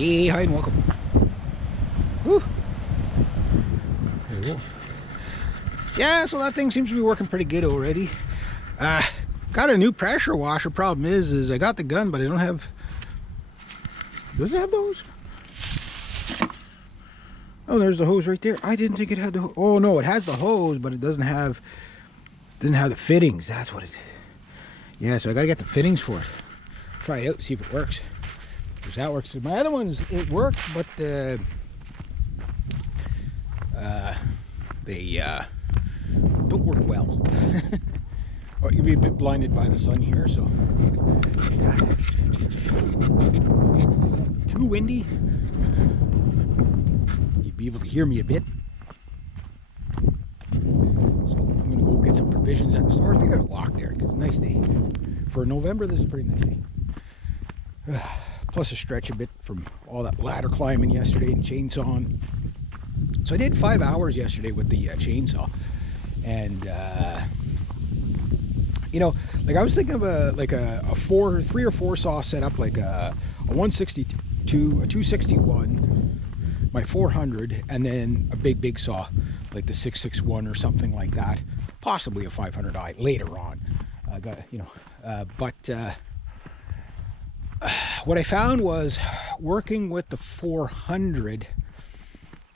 Alrighty, hi and welcome. Whew. There we go. Yeah, so that thing seems to be working pretty good already. Got a new pressure washer. Problem is I got the gun, but I don't have. Does it have those? Oh, there's the hose right there. I didn't think it had the. Oh no, it has the hose, but it doesn't have the fittings. That's what it. Yeah, so I gotta get the fittings for it. Try it out and see if it works. Because that works. My other ones, it works, but they don't work well. Or you'll be a bit blinded by the sun here, so too windy. You'd be able to hear me a bit. So I'm gonna go get some provisions at the store. I figured I'd walk there because it's a nice day. For November, this is a pretty nice day. Plus a stretch a bit from all that ladder climbing yesterday and chainsawing. So I did 5 hours yesterday with the chainsaw, and you know, like I was thinking of a 3 or 4 saw setup, like a 162, a 261, my 400, and then a big saw like the 661 or something like that, possibly a 500i later on. What I found was working with the 400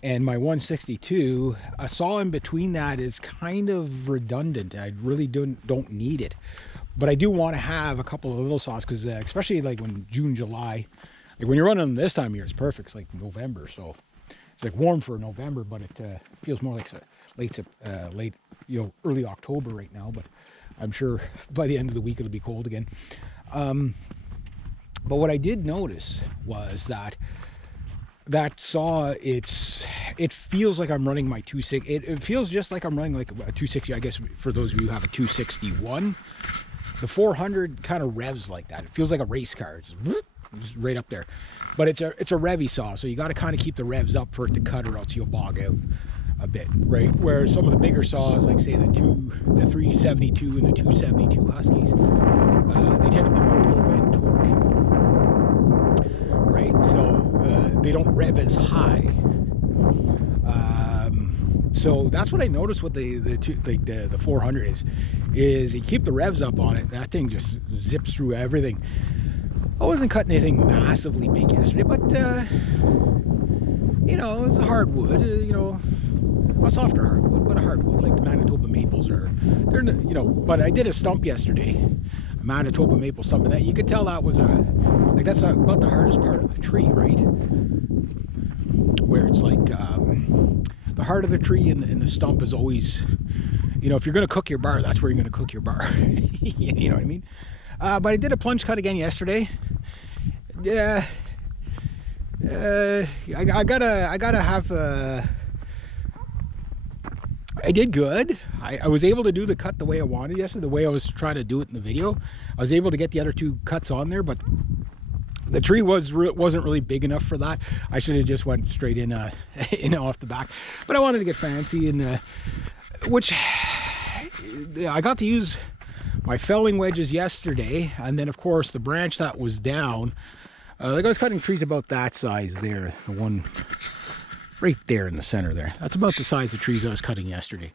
and my 162, a saw in between that is kind of redundant. I really don't need it, but I do want to have a couple of little saws because especially like when June, July, like when you're running them this time of year, it's perfect. It's like November, so it's like warm for November, but it feels more like late, early October right now. But I'm sure by the end of the week it'll be cold again. But what I did notice was that saw, it feels like I'm running my 260. It feels just like I'm running like a 260. I guess for those of you who have a 261, the 400 kind of revs like that. It feels like a race car. It's just right up there. But it's a revy saw, so you got to kind of keep the revs up for it to cut, or else you'll bog out a bit, right? Whereas some of the bigger saws, like say the 372 and the 272 Huskies, they tend to be more low end torque, right? So they don't rev as high. So that's what I noticed with the 400 is you keep the revs up on it, that thing just zips through everything. I wasn't cutting anything massively big yesterday, but it was a hardwood, a softer hardwood, but a hardwood, like the Manitoba maples but I did a stump yesterday, a Manitoba maple stump, and that you could tell that was that's about the hardest part of the tree, right? Where it's like the heart of the tree and the stump is always, if you're going to cook your bar, that's where you're going to cook your bar. You know what I mean? But I did a plunge cut again yesterday. Yeah, I gotta have. I did good. I was able to do the cut the way I wanted yesterday, the way I was trying to do it in the video. I was able to get the other 2 cuts on there, but the tree wasn't really big enough for that. I should have just went straight in off the back. But I wanted to get fancy, and which I got to use my felling wedges yesterday, and then of course the branch that was down, like I was cutting trees about that size there, the one right there in the center there. That's about the size of trees I was cutting yesterday.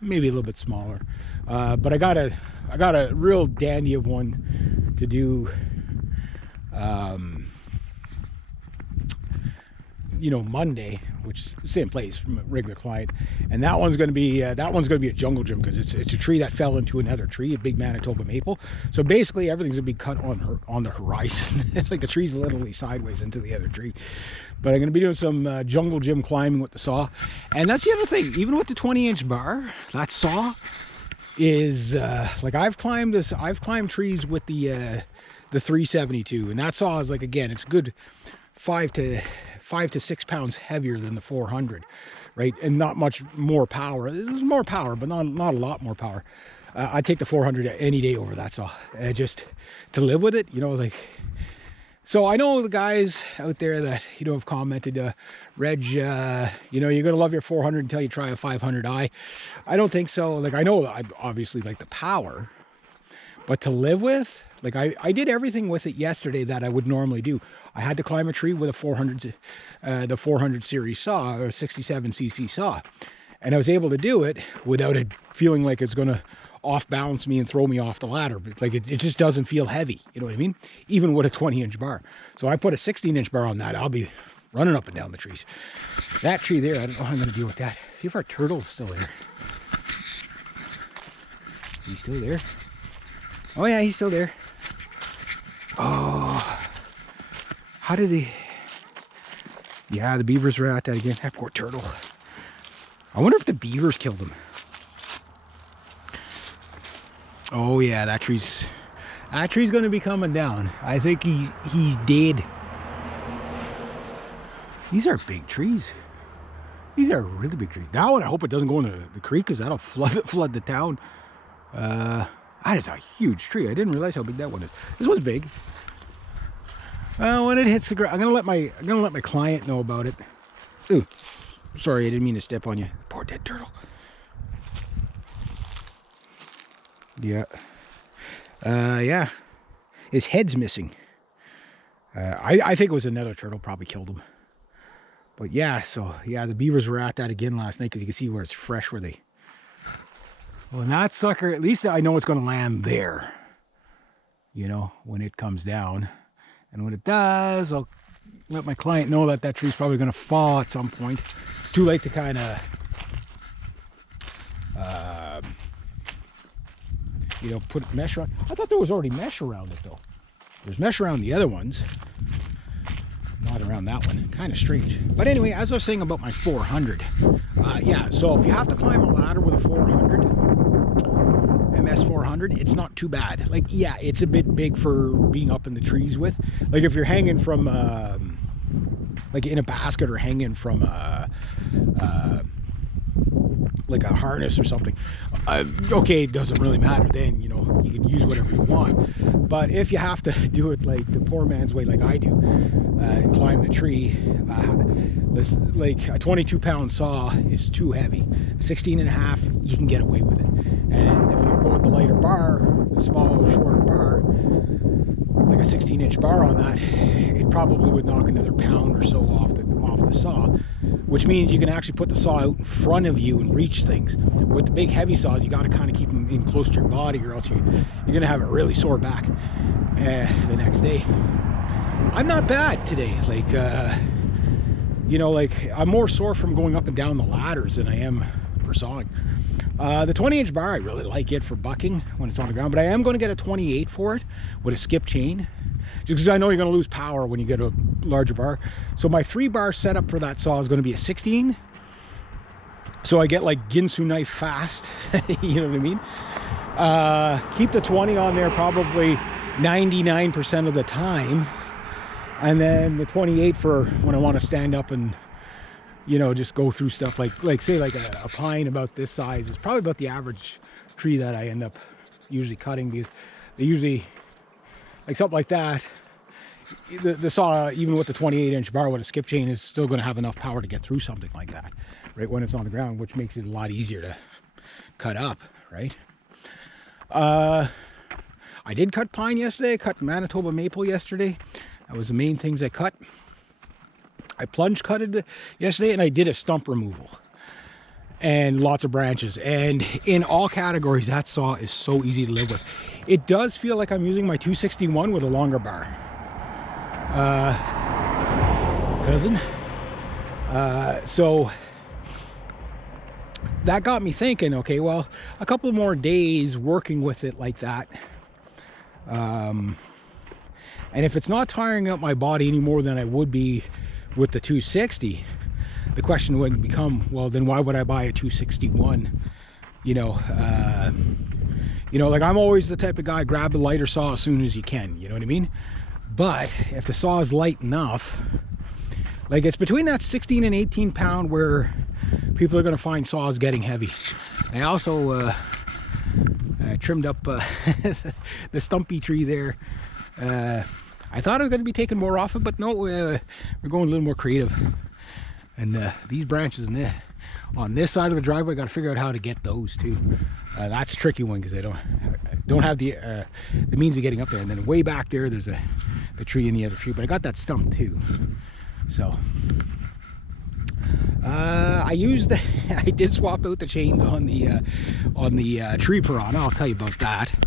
Maybe a little bit smaller, but I got a real dandy of one to do. Monday, which is the same place from a regular client, and that one's going to be a jungle gym because it's a tree that fell into another tree, a big Manitoba maple. So basically everything's gonna be cut on the horizon. Like the tree's literally sideways into the other tree. But I'm gonna be doing some jungle gym climbing with the saw, and that's the other thing. Even with the 20-inch bar, that saw is like I've climbed trees with the 372, and that saw is like, again, it's good 5 to 6 pounds heavier than the 400, right? And not much more power. There's more power, but not a lot more power. I'd take the 400 any day over that saw, just to live with it, like. So I know the guys out there that have commented, Reg, you're gonna love your 400 until you try a 500i. I don't think so. Like, I know I obviously like the power, but to live with, Like I did everything with it yesterday that I would normally do. I had to climb a tree with a 400, the 400 series saw, or 67cc saw. And I was able to do it without it feeling like it's going to off balance me and throw me off the ladder. But like it just doesn't feel heavy. You know what I mean? Even with a 20-inch bar. So I put a 16-inch bar on that. I'll be running up and down the trees. That tree there, I don't know how I'm going to deal with that. See if our turtle's still there. He's still there. Oh yeah, he's still there. Oh, how did he? Yeah, the beavers were at that again. That poor turtle. I wonder if the beavers killed him. Oh yeah, that tree's going to be coming down. I think he's dead. These are big trees. These are really big trees. That one, I hope it doesn't go in the creek, because that'll flood the town. That is a huge tree. I didn't realize how big that one is. This one's big. When it hits the ground, I'm gonna let my client know about it. Ooh, sorry, I didn't mean to step on you. Poor dead turtle. Yeah. Yeah. His head's missing. I think it was another turtle probably killed him. But yeah, so yeah, the beavers were at that again last night, because you can see where it's fresh, where they. Well, and that sucker, at least I know it's going to land there, you know, when it comes down. And when it does, I'll let my client know that that tree's probably going to fall at some point. It's too late to kind of, you know, put mesh around. I thought there was already mesh around it, though. There's mesh around the other ones. Not around that one. Kind of strange. But anyway, as I was saying about my 400, yeah, so if you have to climb a ladder with a 400, MS 400, it's not too bad. Like, yeah, it's a bit big for being up in the trees with. Like, if you're hanging from, like in a basket, or hanging from like a harness or something, okay, it doesn't really matter then, you know, you can use whatever you want. But if you have to do it like the poor man's way, like I do, and climb the tree, like a 22-pound saw is too heavy. 16 and a half, you can get away with it. And if you go with the lighter bar, the smaller, shorter bar, like a 16-inch bar on that, it probably would knock another pound or so off the saw, which means you can actually put the saw out in front of you and reach things. With the big heavy saws, you got to kind of keep them in close to your body, or else you're going to have a really sore back the next day. I'm not bad today. Like, you know, like I'm more sore from going up and down the ladders than I am for sawing. The 20-inch bar, I really like it for bucking when it's on the ground, but I am going to get a 28 for it with a skip chain, just because I know you're going to lose power when you get a larger bar. So my 3-bar setup for that saw is going to be a 16. So I get like Ginsu knife fast, you know what I mean? Keep the 20 on there probably 99% of the time. And then the 28 for when I want to stand up and, you know, just go through stuff like say like a pine about this size is probably about the average tree that I end up usually cutting, because they usually, like something like that, the saw, even with the 28-inch bar with a skip chain, is still going to have enough power to get through something like that, right, when it's on the ground, which makes it a lot easier to cut up, right? I did cut pine yesterday. I cut Manitoba maple yesterday. That was the main things I cut. I plunge cutted yesterday, and I did a stump removal and lots of branches. And in all categories, that saw is so easy to live with. It does feel like I'm using my 261 with a longer bar. Cousin. So that got me thinking, okay, well, a couple more days working with it like that. And if it's not tiring out my body any more than I would be with the 260, the question would become, well, then why would I buy a 261? You know, like I'm always the type of guy, grab a lighter saw as soon as you can, you know what I mean? But if the saw is light enough, like it's between that 16 and 18 pound where people are going to find saws getting heavy. I also trimmed up the stumpy tree there. I thought I was going to be taking more off it, but no, we're going a little more creative. And these branches in there, on this side of the driveway. I got to figure out how to get those too. That's a tricky one because I don't have the means of getting up there. And then way back there, there's the tree in the other tree. But I got that stump too. So I did swap out the chains on the tree piranha. I'll tell you about that.